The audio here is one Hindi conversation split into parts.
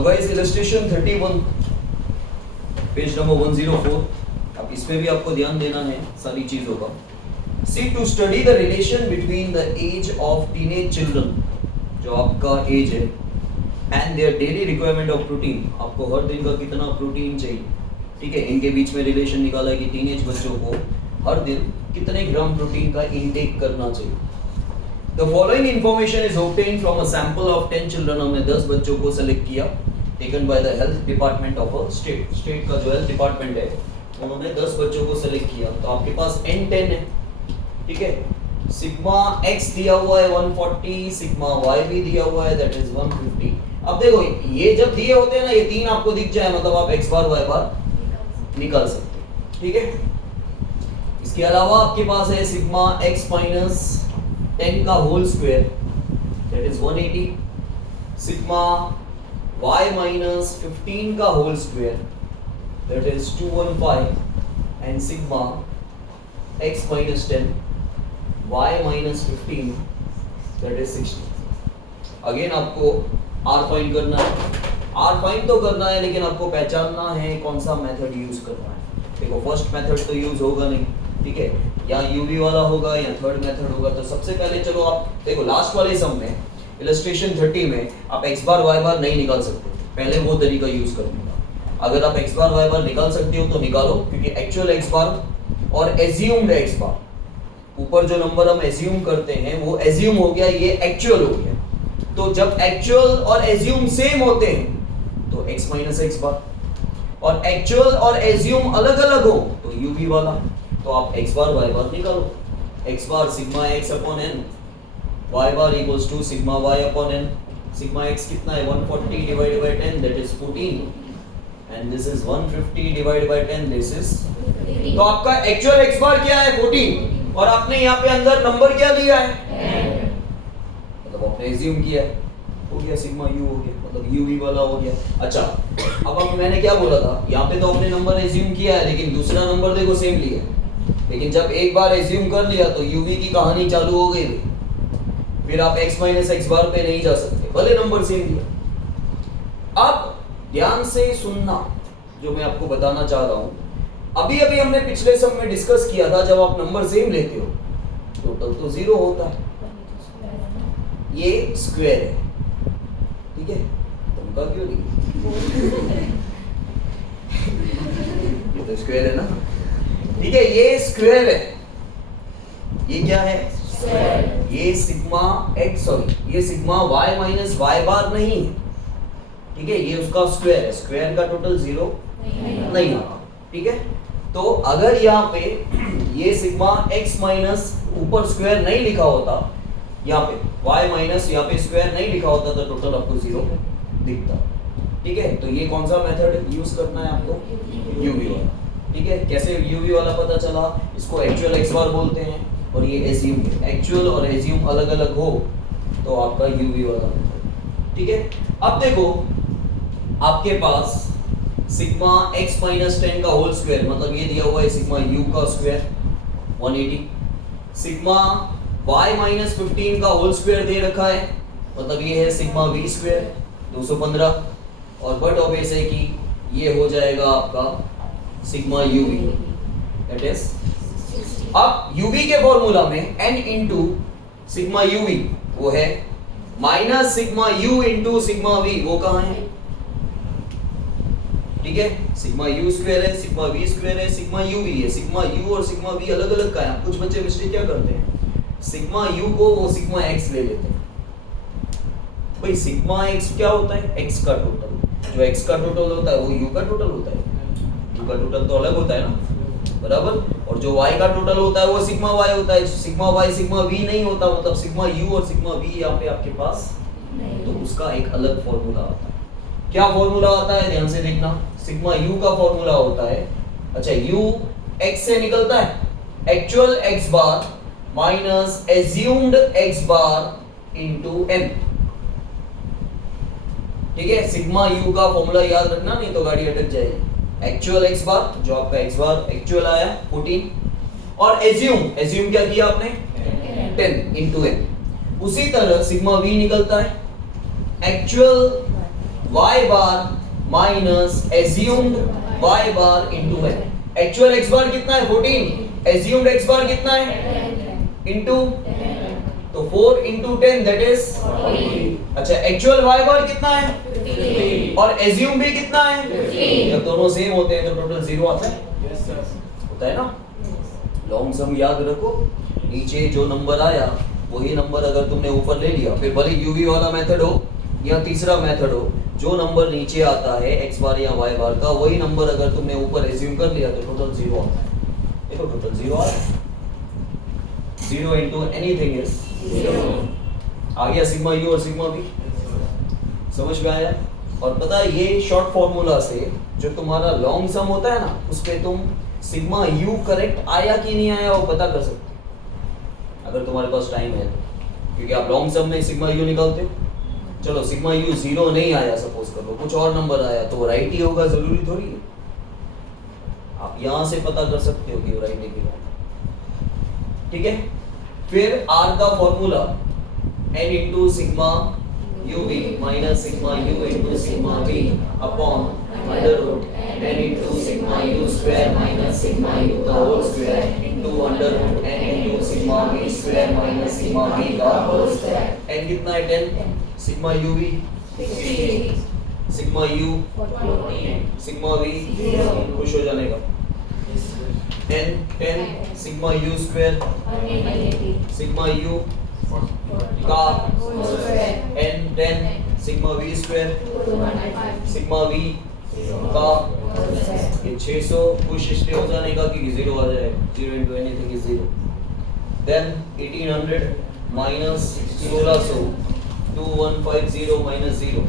Now guys, illustration 31, page number 104, अब इस पे भी आपको ध्यान देना है सारी चीजों का. See, to study the relation between the age of teenage children, जो आपका एज है, and their daily requirement of protein, आपको हर दिन का कितना प्रोटीन चाहिए, ठीक है, इनके बीच में रिलेशन निकाला है कि टीनेज बच्चों को हर दिन कितने ग्राम प्रोटीन का इनटेक करना चाहिए. The following information is obtained from a sample of 10 children. हमने 10 बच्चों को सेलेक्ट किया, taken by the health department of a state. State का जो हेल्थ डिपार्टमेंट है, उन्होंने 10 बच्चों को सेलेक्ट किया. तो आपके पास N10 है, ठीक है. सिग्मा x दिया हुआ है 140, सिग्मा y भी दिया हुआ है, that is 150. अब देखो, ये जब दिए होते हैं ना, ये तीन आपको दिख जाए, मतलब आप x बार y बार निकाल सकते हैं, ठीक है. इसके अलावा आपके पास है सिग्मा x माइनस 10 का whole square, that is 180, sigma y minus 15 का whole square, that is 215, and sigma x minus 10 y minus 15, that is 60. Again आपको r फाइंड करना है. r फाइंड तो करना है, लेकिन आपको पहचानना है कौन सा मेथड यूज करना है. देखो, फर्स्ट मेथड तो यूज होगा नहीं, ठीक है, या यूवी वाला होगा या थर्ड मेथड होगा. तो सबसे पहले चलो आप देखो, लास्ट वाले सम में इलस्ट्रेशन 30 में आप x बार y बार नहीं निकाल सकते, पहले वो तरीका यूज करने का. अगर आप x बार y बार निकाल सकते हो तो निकालो, क्योंकि एक्चुअल x बार और एज्यूम्ड x बार, ऊपर जो नंबर हम एज्यूम करते हैं वो एज्यूम हो गया, ये एक्चुअल हो गया. तो जब एक्चुअल और एज्यूम सेम होते हैं तो x माइनस x बार, और एक्चुअल और एज्यूम अलग अलग हो तो यूवी वाला. तो आप x बार y बार निकालो. x bar sigma x upon n, y bar equals to sigma y upon n. Sigma x कितना है 140 divided by 10, that is 14, and this is 150 divided by 10, this is. तो आपका एक्चुअल x बार क्या है 14, और आपने यहाँ पे अंदर नंबर क्या लिया है, मतलब आपने एज्यूम किया है, हो गया सिग्मा u हो गया, मतलब यूवी वाला हो गया. अच्छा, अब मैंने क्या बोला था, यहाँ पे तो आपने नंबर एज्यूम किया है, लेकिन दूसरा नंबर देखो सेम लिया है. लेकिन जब एक बार एज्यूम कर लिया तो यूवी की कहानी चालू हो गई, फिर आप x माइनस x बार पे नहीं जा सकते, भले नंबर सेम लिया. अब ध्यान से सुनना जो मैं आपको बताना चाह रहा हूं. अभी अभी हमने पिछले सब में डिस्कस किया था, जब आप नंबर सेम लेते हो टोटल तो 0 होता है. ये स्क्वायर है, ठीक है, तुमका क्यों नहीं ये तो स्क्वायर है ना, ठीक है, ये स्क्वायर है. ये क्या है, ये सिग्मा x, सॉरी ये सिग्मा y माइनस y बार नहीं है, ठीक है, ये उसका स्क्वायर है. स्क्वायर का टोटल 0 नहीं होगा, ठीक है. तो अगर यहाँ पे ये सिग्मा x माइनस ऊपर स्क्वायर नहीं लिखा होता, यहाँ पे y माइनस यहाँ पे स्क्वायर नहीं लिखा होता, तो टोटल आपको 0 दिखता, ठीक है. तो ये कौन सा मेथड यूज करना है आपको, यूवी वाला, ठीक है. कैसे यूवी वाला पता चला, इसको एक्चुअल x बार बोलते हैं, और ये एज्यूम, एक्चुअल और एज्यूम अलग अलग हो तो आपका यूवी वाला मेथड, ठीक है. अब देखो, आपके पास सिग्मा x माइनस 10 का होल स्क्वायर, मतलब ये दिया हुआ है सिग्मा u का स्क्वायर 180, सिग्मा y माइनस 15 का होल स्क्वायर दे रखा है, मतलब ये है सिग्मा v स्क्वायर 215, और बट ऑब्वियस है कि ये हो जाएगा आपका सिग्मा uv, दैट इज. अब uv के फॉर्मूला में n इंटू सिग्मा uv वो है minus sigma u into sigma v, वो कहाँ है, ठीक है. सिग्मा u स्क्वायर है, सिग्मा v स्क्वायर है, सिग्मा uv है. सिग्मा u और सिग्मा v अलग अलग का है. कुछ बच्चे मिस्टेक क्या करते हैं, सिग्मा u को वो सिग्मा x ले लेते हैं. भाई सिग्मा x क्या होता है, x का टोटल. जो x का टोटल होता है वो u का टोटल होता है. u का टोटल तो अलग होता है ना, बराबर. और जो y का टोटल होता है वो सिग्मा y होता है. सिग्मा y सिग्मा v नहीं होता, मतलब सिग्मा u और सिग्मा v यहाँ पे आपके पास, तो उसका एक अलग फॉर्मूला आता है. क्या फॉर्मूला आता है, ध्यान से देखना. सिग्मा u का फॉर्मूला होता है, अच्छा, u x से निकलता है actual x bar minus assumed x bar into n, ठीक है. सिग्मा u का फॉर्मूला याद रखना, नहीं तो गाड़ी अटक जाएगी. एक्चुअल x बार, जो आपका x बार एक्चुअल आया 14, और एज्यूम क्या किया आपने 10 इनटू n. उसी तरह सिग्मा v निकलता है actual y bar minus assumed y bar into n। Actual x bar कितना है 14, एज्यूम्ड x बार कितना है इनटू, तो 4 into 10 दैट इज 40। अच्छा एक्चुअल y बार कितना है 15 और एज्यूम भी कितना है 15। जब दोनों सेम होते हैं तो टोटल 0 आता है। यस सर, होता है ना। लॉन्ग सम याद रखो, नीचे जो नंबर आया वही नंबर अगर तुमने ऊपर ले लिया, फिर भले यूवी वाला मेथड हो या तीसरा मेथड हो, जो नंबर नीचे आता है x बार या y बार का, वही नंबर अगर तुमने ऊपर एज्यूम कर लिया तो टोटल 0 आता है। देखो टोटल 0 आ रहा है। 0 into anything is 0। आ गया सिग्मा यू और सिग्मा बी, समझ में आया। और पता है ये शॉर्ट फॉर्मूला से जो तुम्हारा लॉन्ग सम होता है ना, उस पे तुम सिग्मा यू करेक्ट आया कि नहीं आया वो पता कर सकते हो अगर तुम्हारे पास टाइम है तो, क्योंकि आप लॉन्ग सम में सिग्मा यू निकालते हो। चलो सिग्मा यू 0 नहीं आया, सपोज कर लो कुछ और नंबर आया, तो राइट ही होगा, जरूरी थोड़ी है। आप यहां से पता कर सकते हो कि वो राइट है कि रॉन्ग। ठीक है, फिर r का formula n into sigma uv minus sigma u into sigma v upon under root n into sigma u square minus sigma u का whole square into under root n into sigma v square minus sigma v का होल स्क्वायर। n कितना है 10, sigma uv 60, sigma u 14, sigma v 0। खुश हो जाने का। n 10 sigma u square sigma u का n 10 sigma v square sigma v का ये 600। खुश इसलिए हो जाने का कि 0 आ जाए, 0 into anything is 0। then 1800 minus 1600 2150 minus 0,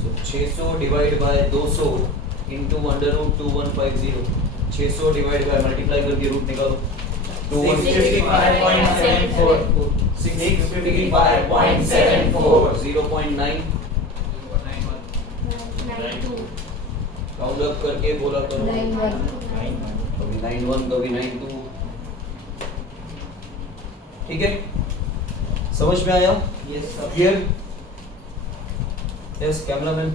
so 600 divided by 200 into under root 2150। 600 divide by multiply करके रूट निकालो। 655.74 655.74 0.9 राउंड अप करके बोला करो। 91 कभी 91 कभी 92। ठीक है, समझ में आया? Yes sir. Clear? Yes cameraman.